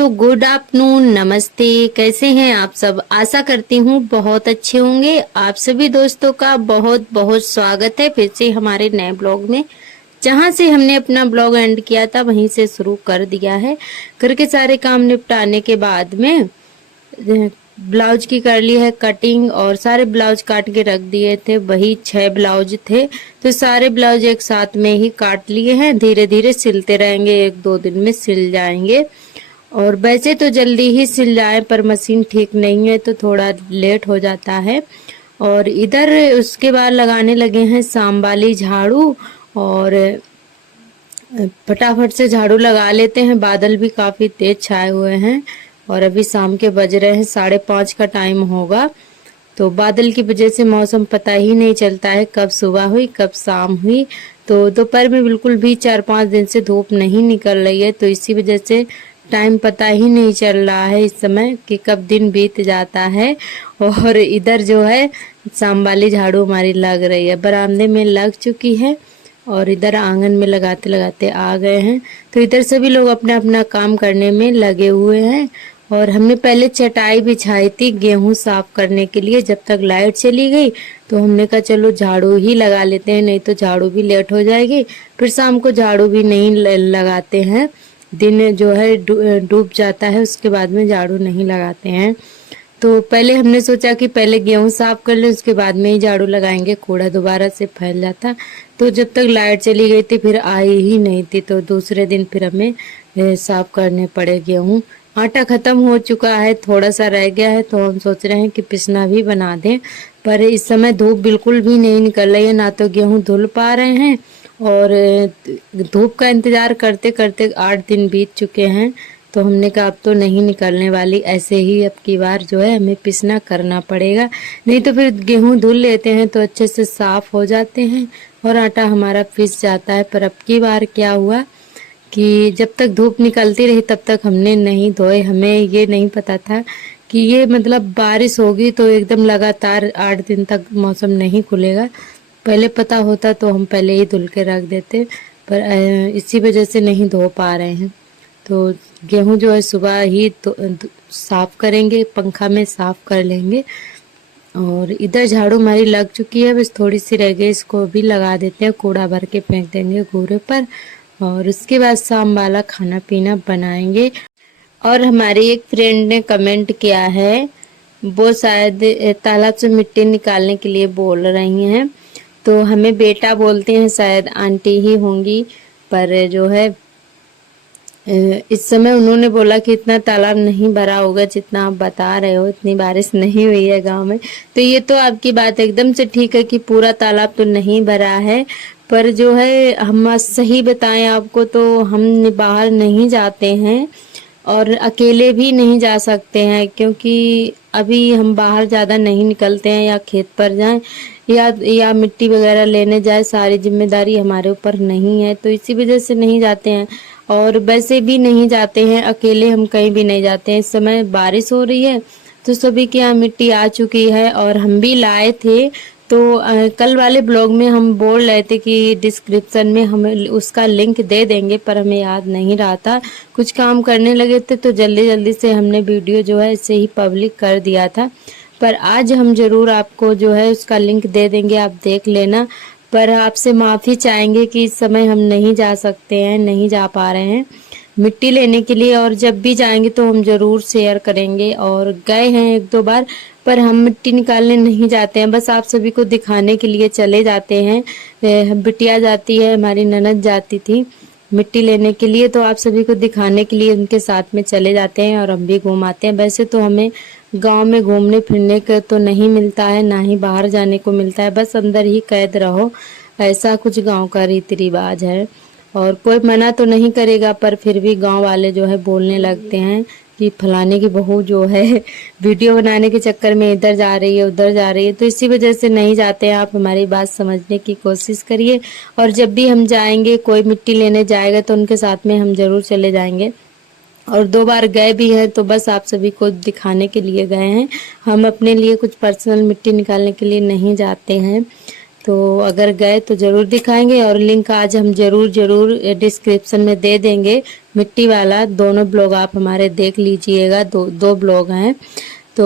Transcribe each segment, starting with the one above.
दोस्तों, good afternoon, नमस्ते। कैसे हैं आप सब? आशा करती हूँ बहुत अच्छे होंगे। आप सभी दोस्तों का बहुत बहुत स्वागत है फिर से हमारे नए ब्लॉग में। जहाँ से हमने अपना ब्लॉग एंड किया था वहीं से शुरू कर दिया है। घर के सारे काम निपटाने के बाद में ब्लाउज की कर ली है कटिंग और सारे ब्लाउज काट के रख दिए थे। वही 6 ब्लाउज थे तो सारे ब्लाउज एक साथ में ही काट लिए हैं। धीरे धीरे सिलते रहेंगे, 1-2 दिन में सिल जाएंगे। और वैसे तो जल्दी ही सिल जाए पर मशीन ठीक नहीं है तो थोड़ा लेट हो जाता है। और इधर उसके बाद लगाने लगे हैं शाम वाली झाड़ू और फटाफट से झाड़ू लगा लेते हैं। बादल भी काफी तेज छाए हुए हैं और अभी शाम के बज रहे हैं 5:30 का टाइम होगा। तो बादल की वजह से मौसम पता ही नहीं चलता है कब सुबह हुई कब शाम हुई। तो दोपहर में बिल्कुल भी 4-5 दिन से धूप नहीं निकल रही है तो इसी वजह से टाइम पता ही नहीं चल रहा है इस समय कि कब दिन बीत जाता है। और इधर जो है शाम वाली झाड़ू हमारी लग रही है, बरामदे में लग चुकी है और इधर आंगन में लगाते लगाते आ गए हैं। तो इधर सभी लोग अपना अपना काम करने में लगे हुए हैं। और हमने पहले चटाई बिछाई थी गेहूं साफ करने के लिए, जब तक लाइट चली गई तो हमने कहा चलो झाड़ू ही लगा लेते हैं, नहीं तो झाड़ू भी लेट हो जाएगी। फिर शाम को झाड़ू भी नहीं लगाते हैं, दिन जो है डूब जाता है उसके बाद में झाड़ू नहीं लगाते हैं। तो पहले हमने सोचा कि पहले गेहूं साफ कर ले उसके बाद में ही झाड़ू लगाएंगे, कूड़ा दोबारा से फैल जाता। तो जब तक लाइट चली गई थी फिर आई ही नहीं थी तो दूसरे दिन फिर हमें साफ करने पड़े गेहूं। आटा खत्म हो चुका है, थोड़ा सा रह गया है तो हम सोच रहे हैं कि पिसना भी बना दें। पर इस समय धूप बिल्कुल भी नहीं निकल रही है, ना तो गेहूं धुल पा रहे हैं और धूप का इंतजार करते करते 8 दिन बीत चुके हैं। तो हमने कहा अब तो नहीं निकलने वाली, ऐसे ही अब की बार जो है हमें पिसना करना पड़ेगा, नहीं तो फिर गेहूं धुल लेते हैं तो अच्छे से साफ हो जाते हैं और आटा हमारा पिस जाता है। पर अब की बार क्या हुआ कि जब तक धूप निकलती रही तब तक हमने नहीं धोए। हमें ये नहीं पता था कि ये मतलब बारिश होगी तो एकदम लगातार 8 दिन तक मौसम नहीं खुलेगा। पहले पता होता तो हम पहले ही धुल के रख देते, पर इसी वजह से नहीं धो पा रहे हैं। तो गेहूं जो है सुबह ही तो साफ करेंगे, पंखा में साफ कर लेंगे। और इधर झाड़ू हमारी लग चुकी है, बस थोड़ी सी रह गई, इसको भी लगा देते हैं, कूड़ा भर के फेंक देंगे घूरे पर और उसके बाद शाम वाला खाना पीना बनाएंगे। और हमारी एक फ्रेंड ने कमेंट किया है, वो शायद तालाब से मिट्टी निकालने के लिए बोल रही हैं, तो हमें बेटा बोलते हैं, शायद आंटी ही होंगी। पर जो है इस समय उन्होंने बोला कि इतना तालाब नहीं भरा होगा जितना आप बता रहे हो, इतनी बारिश नहीं हुई है गांव में। तो ये तो आपकी बात एकदम से ठीक है कि पूरा तालाब तो नहीं भरा है, पर जो है हम सही बताएं आपको तो हम बाहर नहीं जाते हैं और अकेले भी नहीं जा सकते हैं, क्योंकि अभी हम बाहर ज़्यादा नहीं निकलते हैं, या खेत पर जाएं या मिट्टी वगैरह लेने जाए, सारी जिम्मेदारी हमारे ऊपर नहीं है तो इसी वजह से नहीं जाते हैं। और वैसे भी नहीं जाते हैं, अकेले हम कहीं भी नहीं जाते हैं। इस समय बारिश हो रही है तो सभी के यहाँ मिट्टी आ चुकी है और हम भी लाए थे। तो कल वाले ब्लॉग में हम बोल रहे थे कि डिस्क्रिप्शन में हमें उसका लिंक दे देंगे, पर हमें याद नहीं रहा था, कुछ काम करने लगे थे तो जल्दी जल्दी से हमने वीडियो जो है इसे ही पब्लिक कर दिया था। पर आज हम जरूर आपको जो है उसका लिंक दे देंगे, आप देख लेना। पर आपसे माफ़ी चाहेंगे कि इस समय हम नहीं जा सकते हैं, नहीं जा पा रहे हैं मिट्टी लेने के लिए, और जब भी जाएंगे तो हम ज़रूर शेयर करेंगे। और गए हैं 1-2 बार पर हम मिट्टी निकालने नहीं जाते हैं, बस आप सभी को दिखाने के लिए चले जाते हैं। बिटिया जाती है, हमारी ननद जाती थी मिट्टी लेने के लिए, तो आप सभी को दिखाने के लिए उनके साथ में चले जाते हैं और हम भी घूमाते हैं। वैसे तो हमें गांव में घूमने फिरने का तो नहीं मिलता है, ना ही बाहर जाने को मिलता है, बस अंदर ही कैद रहो, ऐसा कुछ गांव का रीति रिवाज है। और कोई मना तो नहीं करेगा पर फिर भी गांव वाले जो है बोलने लगते हैं कि फलाने की बहू जो है वीडियो बनाने के चक्कर में इधर जा रही है उधर जा रही है, तो इसी वजह से नहीं जाते हैं। आप हमारी बात समझने की कोशिश करिए और जब भी हम जाएंगे, कोई मिट्टी लेने जाएगा तो उनके साथ में हम जरूर चले जाएंगे। और 2 बार गए भी हैं तो बस आप सभी को दिखाने के लिए गए हैं, हम अपने लिए कुछ पर्सनल मिट्टी निकालने के लिए नहीं जाते हैं। तो अगर गए तो ज़रूर दिखाएंगे, और लिंक आज हम ज़रूर डिस्क्रिप्शन में दे देंगे। मिट्टी वाला दोनों ब्लॉग आप हमारे देख लीजिएगा, दो ब्लॉग हैं। तो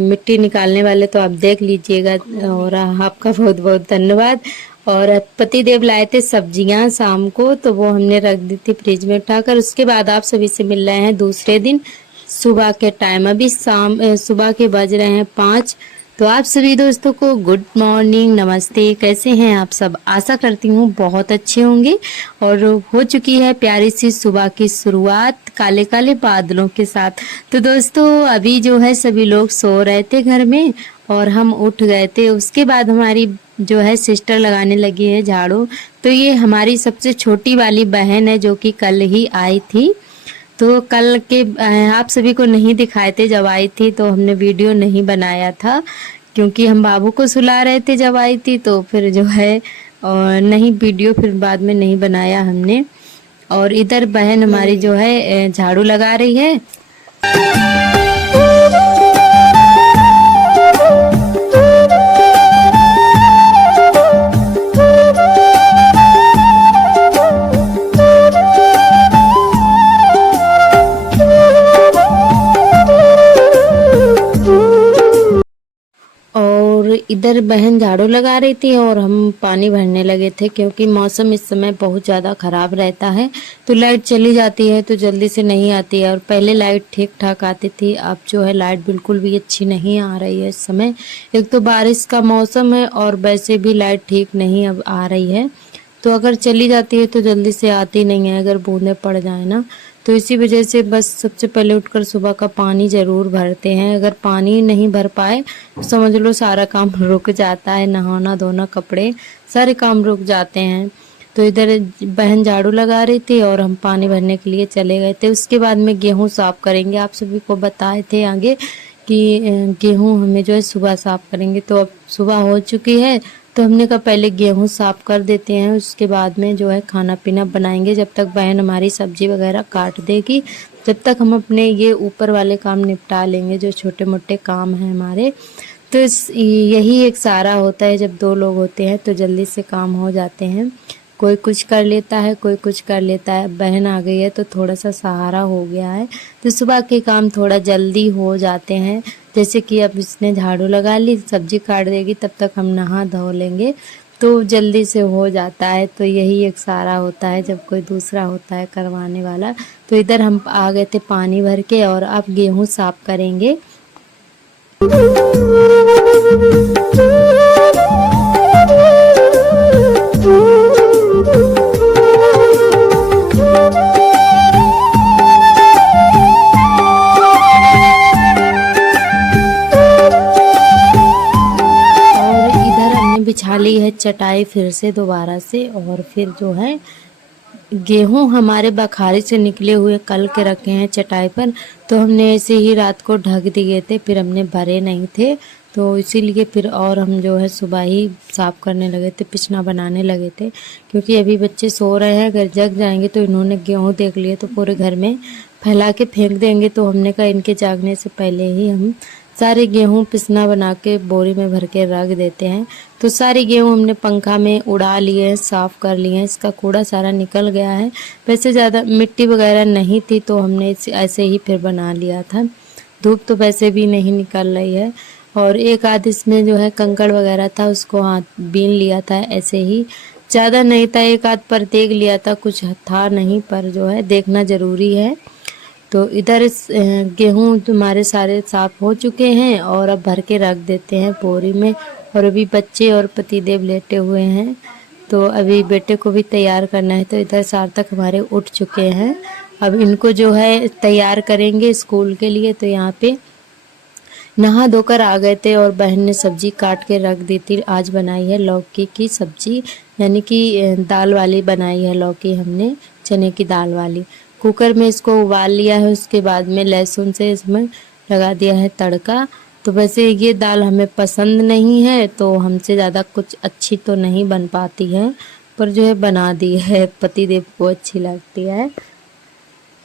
मिट्टी निकालने वाले तो आप देख लीजिएगा। और आपका बहुत बहुत धन्यवाद। और पति देव लाए थे सब्जियां शाम को, तो वो हमने रख दी थी फ्रिज में उठाकर। उसके बाद आप सभी से मिल रहे हैं दूसरे दिन सुबह के टाइम। अभी सुबह के बज रहे हैं 5। तो आप सभी दोस्तों को गुड मॉर्निंग, नमस्ते। कैसे हैं आप सब? आशा करती हूँ बहुत अच्छे होंगे। और हो चुकी है प्यारी सी सुबह की शुरुआत काले काले बादलों के साथ। तो दोस्तों अभी जो है सभी लोग सो रहे थे घर में, और हम उठ गए थे। उसके बाद हमारी जो है सिस्टर लगाने लगी है झाड़ू। तो ये हमारी सबसे छोटी वाली बहन है, जो कि कल ही आई थी। तो कल के आप सभी को नहीं दिखाए थे जब आई थी, तो हमने वीडियो नहीं बनाया था, क्योंकि हम बाबू को सुला रहे थे जब आई थी। तो फिर जो है और नहीं वीडियो फिर बाद में नहीं बनाया हमने। और इधर बहन हमारी जो है झाड़ू लगा रही है। इधर बहन झाड़ू लगा रही थी और हम पानी भरने लगे थे, क्योंकि मौसम इस समय बहुत ज़्यादा ख़राब रहता है। तो लाइट चली जाती है तो जल्दी से नहीं आती है, और पहले लाइट ठीक ठाक आती थी। अब जो है लाइट बिल्कुल भी अच्छी नहीं आ रही है इस समय। एक तो बारिश का मौसम है, और वैसे भी लाइट ठीक नहीं अब आ रही है। तो अगर चली जाती है तो जल्दी से आती नहीं है, अगर बूंदें पड़ जाए ना। तो इसी वजह से बस सबसे पहले उठकर सुबह का पानी ज़रूर भरते हैं। अगर पानी नहीं भर पाए तो समझ लो सारा काम रुक जाता है, नहाना धोना कपड़े सारे काम रुक जाते हैं। तो इधर बहन झाड़ू लगा रही थी और हम पानी भरने के लिए चले गए थे। उसके बाद में गेहूँ साफ करेंगे, आप सभी को बताए थे आगे कि गेहूँ हमें जो है सुबह साफ करेंगे। तो अब सुबह हो चुकी है, तो हमने कहा पहले गेहूँ साफ कर देते हैं, उसके बाद में जो है खाना पीना बनाएंगे। जब तक बहन हमारी सब्जी वगैरह काट देगी, जब तक हम अपने ये ऊपर वाले काम निपटा लेंगे, जो छोटे मोटे काम हैं हमारे। तो यही एक सहारा होता है, जब दो लोग होते हैं तो जल्दी से काम हो जाते हैं। कोई कुछ कर लेता है, कोई कुछ कर लेता है। बहन आ गई है तो थोड़ा सा सहारा हो गया है, तो सुबह के काम थोड़ा जल्दी हो जाते हैं। जैसे कि अब इसने झाड़ू लगा ली, सब्जी काट देगी, तब तक हम नहा धो लेंगे, तो जल्दी से हो जाता है। तो यही एक सहारा होता है जब कोई दूसरा होता है करवाने वाला। तो इधर हम आ गए थे पानी भर के, और अब गेहूँ साफ करेंगे। बिछा ली है चटाई फिर से दोबारा से, और फिर जो है गेहूं हमारे बखारी से निकले हुए कल के रखे हैं चटाई पर। तो हमने ऐसे ही रात को ढक दिए थे, फिर हमने भरे नहीं थे, तो इसीलिए फिर और हम जो है सुबह ही साफ़ करने लगे थे, पिछना बनाने लगे थे। क्योंकि अभी बच्चे सो रहे हैं, अगर जग जाएंगे तो इन्होंने गेहूँ देख लिए तो पूरे घर में फैला के फेंक देंगे। तो हमने कहा इनके जागने से पहले ही हम सारे गेहूँ पिसना बना के बोरी में भर के रख देते हैं। तो सारे गेहूँ हमने पंखा में उड़ा लिए हैं, साफ़ कर लिए हैं, इसका कूड़ा सारा निकल गया है। वैसे ज़्यादा मिट्टी वगैरह नहीं थी, तो हमने ऐसे ही फिर बना लिया था। धूप तो वैसे भी नहीं निकल रही है, और एक आध इसमें जो है कंकड़ वगैरह था, उसको हाथ बीन लिया था ऐसे ही, ज़्यादा नहीं था, एक आध पर देख लिया था, कुछ था नहीं, पर जो है देखना ज़रूरी है। तो इधर गेहूँ तुम्हारे सारे साफ हो चुके हैं, और अब भर के रख देते हैं बोरी में। और अभी बच्चे और पतिदेव लेटे हुए हैं, तो अभी बेटे को भी तैयार करना है। तो इधर सार्थक हमारे उठ चुके हैं, अब इनको जो है तैयार करेंगे स्कूल के लिए। तो यहाँ पे नहा धोकर आ गए थे, और बहन ने सब्जी काट के रख दी थी। आज बनाई है लौकी की सब्जी, यानी कि दाल वाली बनाई है लौकी हमने, चने की दाल वाली। कुकर में इसको उबाल लिया है, उसके बाद में लहसुन से इसमें लगा दिया है तड़का। तो वैसे ये दाल हमें पसंद नहीं है, तो हमसे ज़्यादा कुछ अच्छी तो नहीं बन पाती है, पर जो है बना दी है, पतिदेव को अच्छी लगती है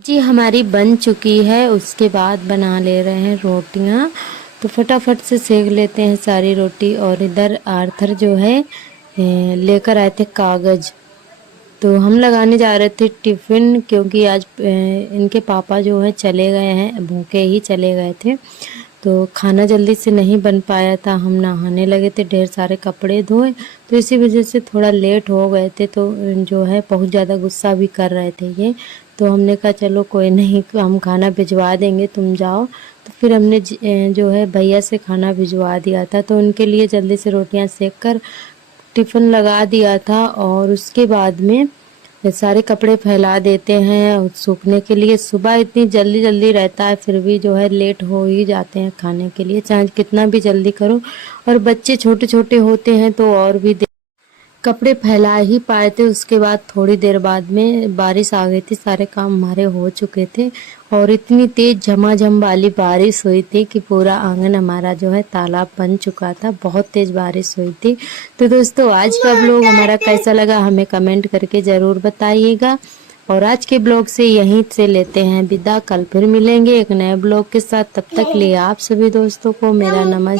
जी। हमारी बन चुकी है, उसके बाद बना ले रहे हैं रोटियां। तो फटाफट से सेक लेते हैं सारी रोटी। और इधर आर्थर जो है लेकर आए थे कागज़। तो हम लगाने जा रहे थे टिफ़िन, क्योंकि आज इनके पापा जो है चले गए हैं, भूखे ही चले गए थे। तो खाना जल्दी से नहीं बन पाया था, हम नहाने लगे थे, ढेर सारे कपड़े धोए, तो इसी वजह से थोड़ा लेट हो गए थे। तो जो है बहुत ज़्यादा गुस्सा भी कर रहे थे ये। तो हमने कहा चलो कोई नहीं, हम खाना भिजवा देंगे, तुम जाओ। तो फिर हमने जो है भैया से खाना भिजवा दिया था। तो उनके लिए जल्दी से रोटियां सेक कर टिफ़िन लगा दिया था, और उसके बाद में ये सारे कपड़े फैला देते हैं सूखने के लिए। सुबह इतनी जल्दी जल्दी रहता है, फिर भी जो है लेट हो ही जाते हैं खाने के लिए, चाहे कितना भी जल्दी करो। और बच्चे छोटे छोटे होते हैं तो और भी कपड़े फैला ही पाए थे। उसके बाद थोड़ी देर बाद में बारिश आ गई थी, सारे काम हमारे हो चुके थे, और इतनी तेज झमाझम वाली बारिश हुई थी कि पूरा आंगन हमारा जो है तालाब बन चुका था। बहुत तेज बारिश हुई थी। तो दोस्तों आज का ब्लॉग हमारा कैसा लगा हमें कमेंट करके ज़रूर बताइएगा। और आज के ब्लॉग से यहीं से लेते हैं विदा, कल फिर मिलेंगे एक नए ब्लॉग के साथ। तब तक लिए आप सभी दोस्तों को मेरा नमस्कार।